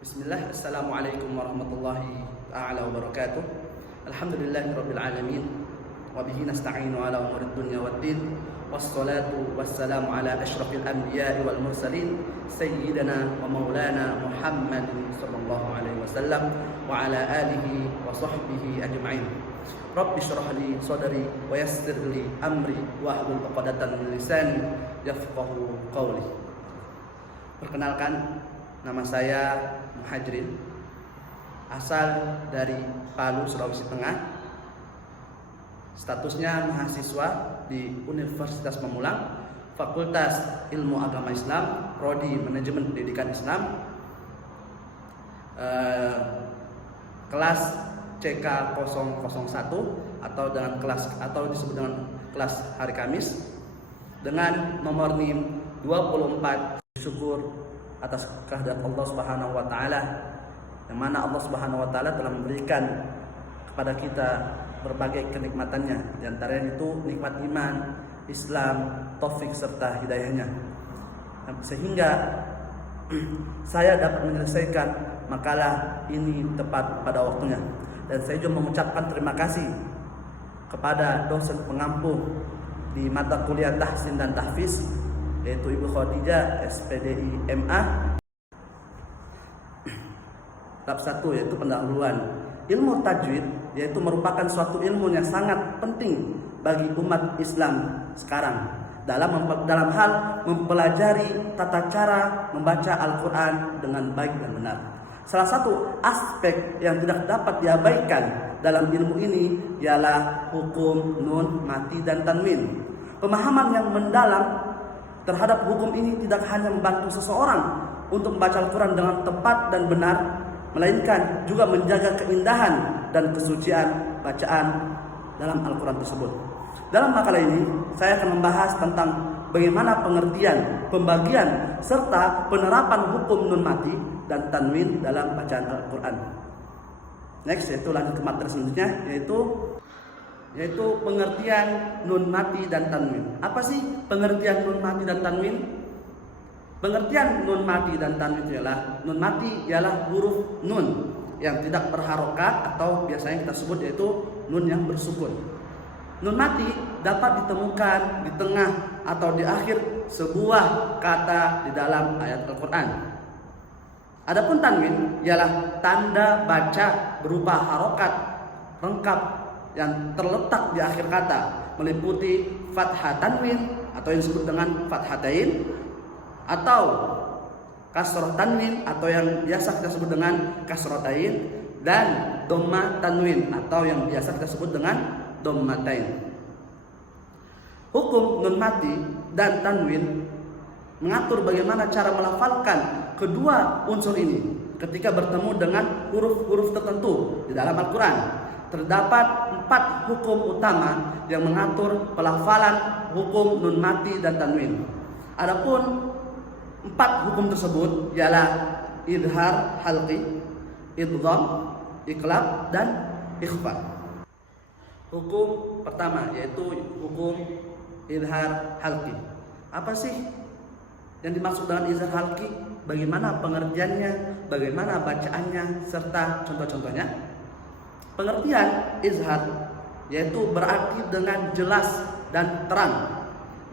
Bismillah, Assalamualaikum warahmatullahi ta'ala wabarakatuh. Alhamdulillahirabbil alamin wa bihi nasta'inu ala umurid dunya waddin. Wassalatu wassalamu ala asyrafil anbiya'i wal mursalin sayyidina wa maulana Muhammadin sallallahu alaihi wasallam wa ala alihi wa sahbihi ajma'in. Rabbi shrah li sadri wa yassir li amri wa hlul 'uqdatam min lisani yafqahu qawli. Perkenalkan, nama saya Muhajirin, asal dari Palu, Sulawesi Tengah. Statusnya mahasiswa di Universitas Pamulang, Fakultas Ilmu Agama Islam, Prodi Manajemen Pendidikan Islam, kelas CK001 atau disebut dengan kelas hari Kamis, dengan nomor NIM 24. Syukur atas kehendak Allah Subhanahu wa taala, yang mana Allah Subhanahu wa taala telah memberikan kepada kita berbagai kenikmatannya, di antaranya itu nikmat iman, Islam, taufik serta hidayahnya, sehingga saya dapat menyelesaikan makalah ini tepat pada waktunya. Dan saya juga mengucapkan terima kasih kepada dosen pengampu di mata kuliah tahsin dan tahfiz, yaitu Ibu Khadijah, SPDI MA, bab 1, yaitu pendahuluan. Ilmu tajwid yaitu merupakan suatu ilmu yang sangat penting bagi umat Islam sekarang dalam hal mempelajari tata cara membaca Al-Quran dengan baik dan benar. Salah satu aspek yang tidak dapat diabaikan dalam ilmu ini ialah hukum nun, mati, dan tanwin. Pemahaman yang mendalam terhadap hukum ini tidak hanya membantu seseorang untuk membaca Al-Quran dengan tepat dan benar, melainkan juga menjaga keindahan dan kesucian bacaan dalam Al-Quran tersebut. Dalam makalah ini, saya akan membahas tentang bagaimana pengertian, pembagian, serta penerapan hukum nun mati dan tanwin dalam bacaan Al-Quran. Next, yaitu lanjut ke materi selanjutnya, yaitu pengertian nun mati dan tanwin. Apa sih pengertian nun mati dan tanwin? Pengertian nun mati dan tanwin ialah, nun mati ialah huruf nun yang tidak berharokat atau biasanya kita sebut yaitu nun yang bersukun. Nun mati dapat ditemukan di tengah atau di akhir sebuah kata di dalam ayat Al-Quran. Adapun tanwin ialah tanda baca berupa harokat lengkap yang terletak di akhir kata, meliputi fathah tanwin atau yang disebut dengan fathatain, atau kasroh tanwin atau yang biasa kita sebut dengan kasrotain, dan dhamma tanwin atau yang biasa kita sebut dengan dhammatain. Hukum nun mati dan tanwin mengatur bagaimana cara melafalkan kedua unsur ini ketika bertemu dengan huruf-huruf tertentu di dalam Al-Quran. Terdapat 4 hukum utama yang mengatur pelafalan hukum nun mati dan tanwin. Adapun 4 hukum tersebut ialah idhar halqi, idgham, iqlab, dan ikhfa. Hukum pertama yaitu hukum idhar halqi. Apa sih yang dimaksud dengan idhar halqi? Bagaimana pengertiannya, bagaimana bacaannya, serta contoh-contohnya? Pengertian izhar yaitu berarti dengan jelas dan terang.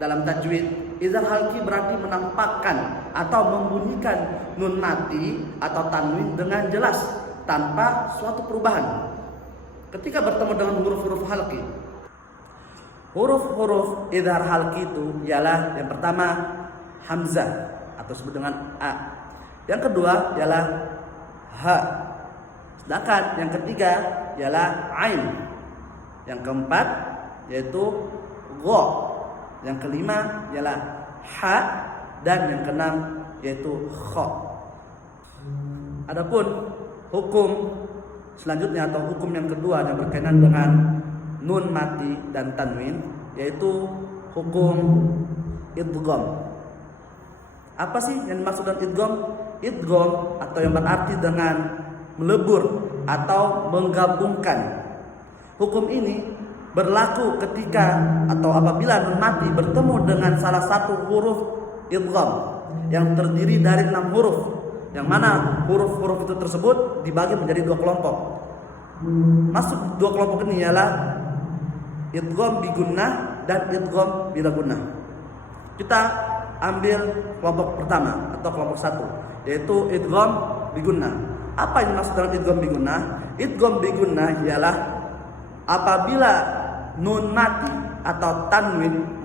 Dalam tajwid, izhar halqi berarti menampakkan atau membunyikan nun mati atau tanwin dengan jelas tanpa suatu perubahan ketika bertemu dengan huruf-huruf halqi. Huruf-huruf izhar halqi itu ialah yang pertama hamzah atau disebut dengan a. Yang kedua ialah ha. Sedangkan yang ketiga ialah ain. Yang keempat yaitu gha. Yang kelima ialah ha, dan yang keenam yaitu kha. Adapun hukum selanjutnya atau hukum yang kedua yang berkaitan dengan nun mati dan tanwin yaitu hukum idgham. Apa sih yang dimaksud dengan idgham? Idgham atau yang berarti dengan melebur atau menggabungkan. Hukum ini berlaku ketika atau apabila nun mati bertemu dengan salah satu huruf idgham yang terdiri dari 6 huruf yang mana huruf-huruf itu tersebut dibagi menjadi dua kelompok. Masuk dua kelompok ini ialah idgham bi gunnah dan idgham bila gunnah. Kita ambil kelompok pertama atau kelompok satu, yaitu idgham bi gunnah. Apa yang dimaksud dengan idgham bi gunnah? Idgham bi gunnah ialah apabila nun mati atau tanwin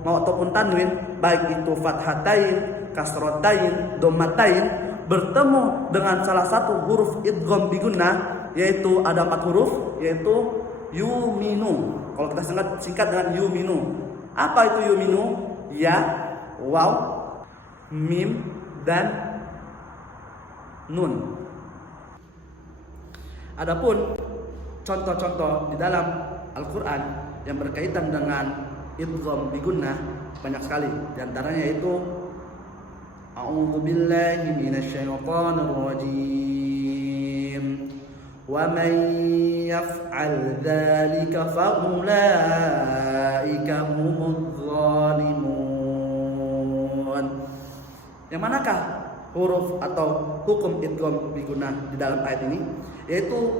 ataupun tanwin, baik itu fathatain, kasrotain, dhammatain, bertemu dengan salah satu huruf idgham bi gunnah, yaitu ada 4 huruf, yaitu yuminu. Kalau kita singkat dengan yuminu. Apa itu yuminu? Ya, waw, mim, dan nun. Adapun contoh-contoh di dalam Al-Quran yang berkaitan dengan idgham bi gunnah banyak sekali. Di antaranya yaitu A'udzu billahi minasyaitonir rajim. Wa man yaf'al dzalika fa ulaika humudz zalimun. Yang manakah huruf atau hukum idgham bi gunnah di dalam ayat ini? Yaitu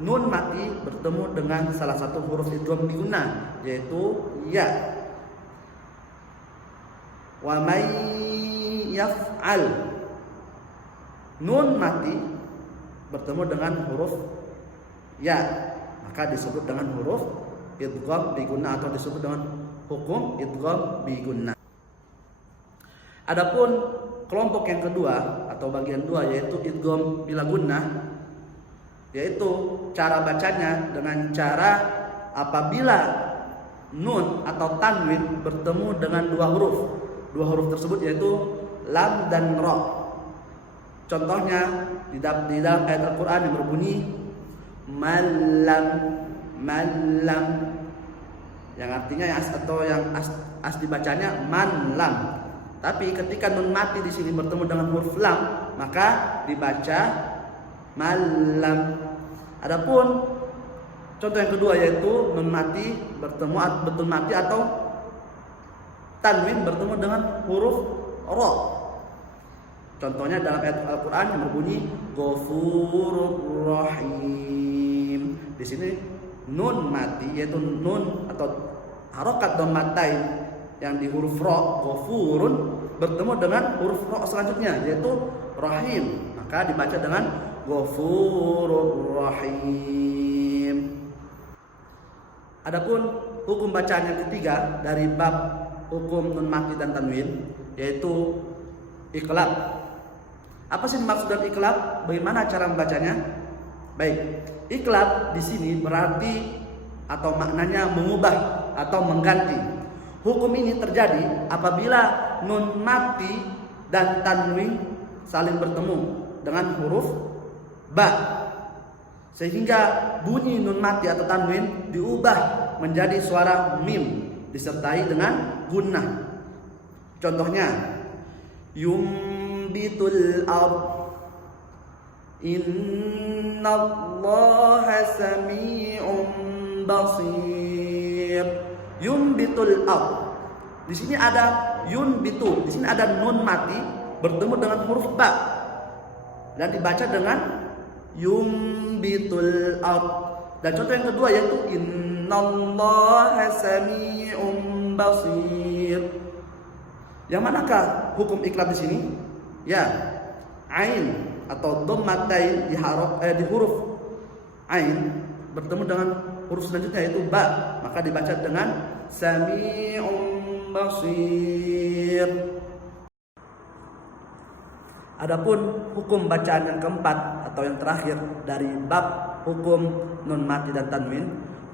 nun mati bertemu dengan salah satu huruf idgham bi gunnah, yaitu ya. Wa may yaf'al, nun mati bertemu dengan huruf ya, maka disebut dengan huruf idgham bi gunnah atau disebut dengan hukum idgham bi gunnah. Adapun kelompok yang kedua atau bagian 2 yaitu idgham bila gunnah, yaitu cara bacanya dengan cara apabila nun atau tanwin bertemu dengan 2 huruf. 2 huruf tersebut yaitu lam dan ra. Contohnya di dalam ayat Al-Quran yang berbunyi malam, yang artinya yang as dibacanya manlam. Tapi ketika nun mati di sini bertemu dengan huruf lam, maka dibaca malam. Adapun contoh yang kedua yaitu nun mati bertemu atau tanwin bertemu dengan huruf ra. Contohnya dalam ayat Al-Quran yang berbunyi Ghafurur Rahim. Di sini nun mati yaitu nun atau harokat dhammatain yang di huruf ra, ghafurun, bertemu dengan huruf ra selanjutnya yaitu rahim, maka dibaca dengan Ghafurur Rahim. Adapun hukum bacaan yang ketiga dari bab hukum nun mati dan tanwin yaitu iqlab. Apa sih maksud dari iqlab? Bagaimana cara membacanya? Baik, iqlab di sini berarti atau maknanya mengubah atau mengganti. Hukum ini terjadi apabila nun mati dan tanwin saling bertemu dengan huruf ba, sehingga bunyi nun mati atau tanwin diubah menjadi suara mim disertai dengan gunnah. Contohnya yumbitul ard, innallaha sami'un basir. Yumbitul ard, di sini ada yunbitu, di sini ada nun mati bertemu dengan huruf ba dan dibaca dengan yumbitul ard. Dan contoh yang kedua yaitu innallaha sami'un basir. Yang manakah hukum iqlab di sini? Ya, ain atau dhammatain di huruf ain bertemu dengan huruf selanjutnya yaitu ba, maka dibaca dengan sami'un basir. Adapun hukum bacaan yang keempat atau yang terakhir dari bab hukum nun mati dan tanwin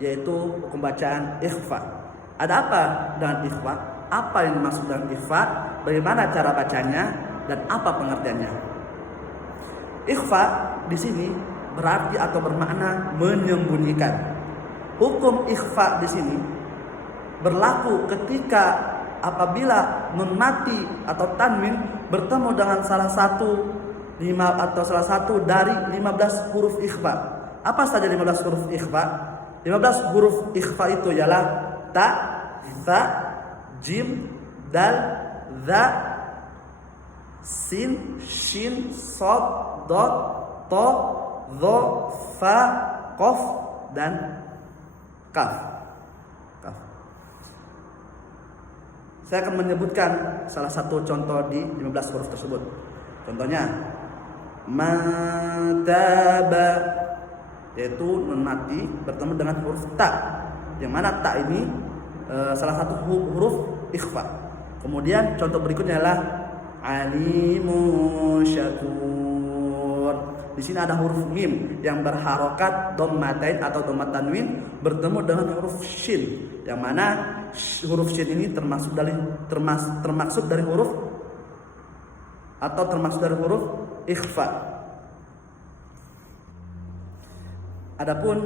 yaitu hukum bacaan ikhfa. Ada apa dengan ikhfa? Apa yang dimaksud dengan ikhfa? Bagaimana cara bacanya dan apa pengertiannya? Ikhfa di sini berarti atau bermakna menyembunyikan. Hukum ikhfa di sini berlaku ketika apabila nun mati atau tanwin bertemu dengan salah satu dari 15 huruf ikhfa. Apa saja 15 huruf ikhfa? 15 huruf ikhfa itu ialah ta, tha, jim, dal, dha, sin, shin, sod, dot, to, dho, fa, qaf, dan kaf. Saya akan menyebutkan salah satu contoh di 15 huruf tersebut. Contohnya mataba, yaitu nun mati bertemu dengan huruf ta, yang mana ta ini salah satu huruf ikhfa. Kemudian contoh berikutnya adalah alimun syakur. Di sini ada huruf mim yang berharokat dhammatain atau dhammat tanwin bertemu dengan huruf shin, yang mana huruf shin ini termasuk dari huruf ikhfa. Adapun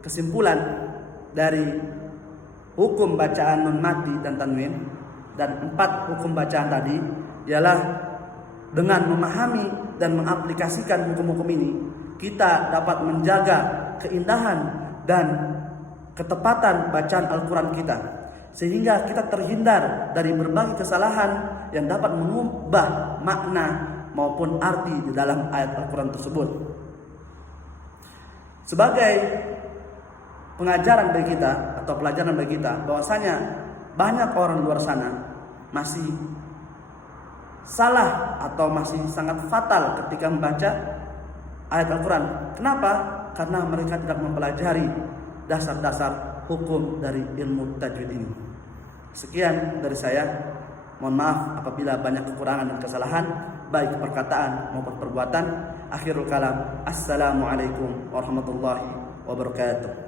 kesimpulan dari hukum bacaan nun mati dan tanwin dan 4 hukum bacaan tadi ialah dengan memahami dan mengaplikasikan hukum-hukum ini, kita dapat menjaga keindahan dan ketepatan bacaan Al-Quran kita, sehingga kita terhindar dari berbagai kesalahan yang dapat mengubah makna maupun arti di dalam ayat Al-Quran tersebut. Sebagai pengajaran bagi kita atau pelajaran bagi kita, bahwasanya banyak orang luar sana masih salah atau masih sangat fatal ketika membaca ayat Al-Quran. Kenapa? Karena mereka tidak mempelajari dasar-dasar hukum dari ilmu tajwid ini. Sekian dari saya. Mohon maaf apabila banyak kekurangan dan kesalahan, baik perkataan maupun perbuatan. Akhirul kalam. Assalamualaikum warahmatullahi wabarakatuh.